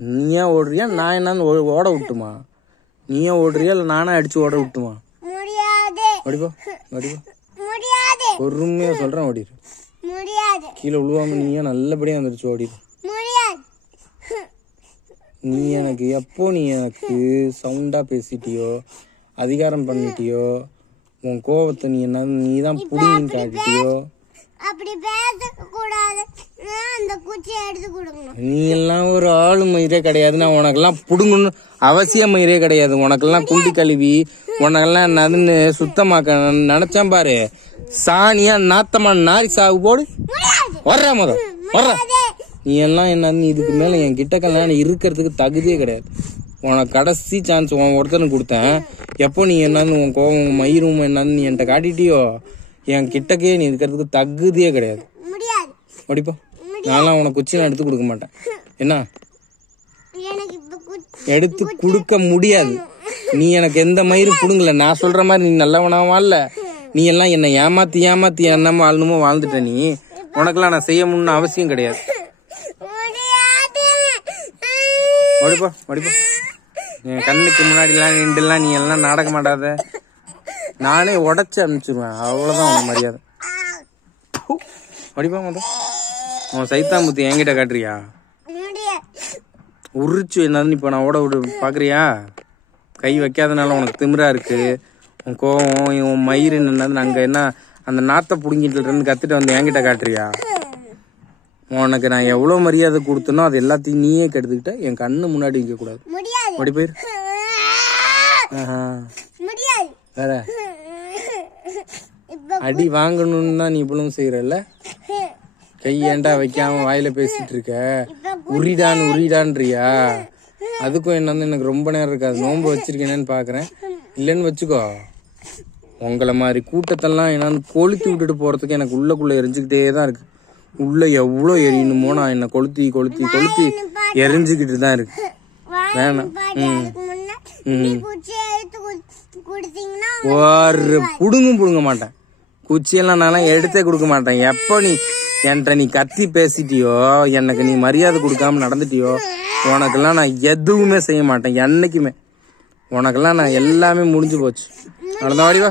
நீயே ஓடுறியா நான் என்னன்னு ஓட விட்டுமா? நீயே ஓடுறியா இல்ல நானே அடிச்சு ஓட விட்டுமா? ஓடிப்போ ஓடிப்போ. பொறுமையா சொல்றேன் ஓடிடு. கீழே விழுவாம நீயே நல்லபடியா வந்துருச்சு ஓடிடு. நீ எனக்கு எப்போ நீ எனக்கு சவுண்டா பேசிட்டியோ அதிகாரம் பண்ணிட்டியோ உன் கோவத்தை நீ என்ன நீதான் புடிங்கின்னு காட்டிட்டியோ. நீ எல்லாம் ஒரு ஆளு மயிரே கிடையாது. நான் உனக்கெல்லாம் புடுங்கன்னு அவசியம் மயிரே கிடையாது. உனக்கெல்லாம் குண்டி கழுவி உனக்கெல்லாம் என்னதுன்னு சுத்தமாக்க நினைச்சான் பாரு. சாணியா நாத்தமா நாரி சாகு போடு. வர்ற முதல் வர்ற. நீ எல்லாம் என்னன்னு இதுக்கு மேல என் கிட்டக்கெல்லாம் இருக்கிறதுக்கு தகுதியே கிடையாது. உனக்கு கடைசி சான்ஸ் உன் ஒருத்தனுக்கு கொடுத்தேன். எப்போ நீ என்னன்னு உன் கோவம் மயிரும் என்னன்னு நீ என்கிட்ட காட்டிட்டியோ என் கிட்டக்கே நீ இருக்கிறதுக்கு தகுதியே கிடையாது. படிப்போ. நான்லாம் உனக்கு குச்சி நான் எடுத்து கொடுக்க மாட்டேன். என்ன எடுத்து கொடுக்க முடியாது. நீ எனக்கு எந்த மயிரும் புடுங்கல. நான் சொல்ற மாதிரி நீ நல்லவனாவா இல்ல. நீ எல்லாம் என்ன ஏமாத்தி என்னமோ வாழணுமோ வாழ்ந்துட்ட. நீ உனக்கெல்லாம் நான் செய்யணும்னு அவசியம் கிடையாது. ஓடிப்போ ஓடிப்போ. என் கண்ணுக்கு முன்னாடிலாம் நின்றுலாம் நீ எல்லாம் நடக்க மாட்டாத. நானே உடச்சு அனுப்பிச்சிருவேன். அவ்வளவுதான் உனக்கு மரியாதை. ஓடிப்போ முதல். உன் சைத்தாம்புத்தி என்கிட்ட காட்டுறியா? உரிச்சு என்னதுன்னு இப்ப நான் ஓட விடு பாக்குறியா? கை வைக்காதனால உனக்கு திமிரா இருக்கு. உன் கோவம் உன் மயிறு என்னது அங்க என்ன அந்த நாத்தை புடுங்கிட்டு கத்துட்டு வந்து என்கிட்ட காட்டுறியா? உனக்கு நான் எவ்வளவு மரியாதை கொடுத்தனோ அது எல்லாத்தையும் நீயே கெடுத்துக்கிட்ட. என் கண்ணு முன்னாடி இங்க கூடாது. ஓடி போயிரு. வேற அடி வாங்கணும்னு தான் நீ இவ்வளவு செய்யறல்ல. கையேண்டா வைக்காம வாயில பேசிட்டு இருக்க. உரிடான்றியா? அதுக்கும் என்னன்னு எனக்கு ரொம்ப நேரம் இருக்காது. நோன்பு வச்சிருக்கேன்னு பாக்குறேன். இல்லன்னு வச்சுக்கோ உங்களை மாதிரி கூட்டத்தெல்லாம் என்னன்னு கொளுத்தி விட்டுட்டு போறதுக்கு எனக்கு உள்ளக்குள்ள எரிஞ்சுக்கிட்டே தான் இருக்கு. உள்ள எவ்வளவு எரியணுமோ நான் என்ன கொளுத்தி கொளுத்தி கொளுத்தி எரிஞ்சுக்கிட்டு தான் இருக்கு. வேணாம். ஒரு புடுங்க மாட்டேன். குச்சியெல்லாம் நான் எடுத்தே கொடுக்க மாட்டேன். எப்போ நீ என்கிட்ட நீ கத்தி பேசிட்டியோ எனக்கு நீ மரியாதை கொடுக்காம நடந்துட்டியோ உனக்கெல்லாம் நான் எதுவுமே செய்ய மாட்டேன். என்னைக்குமே உனக்கெல்லாம் நான் எல்லாமே முடிஞ்சு போச்சு. அவ்வளவுதான். வாடிவா.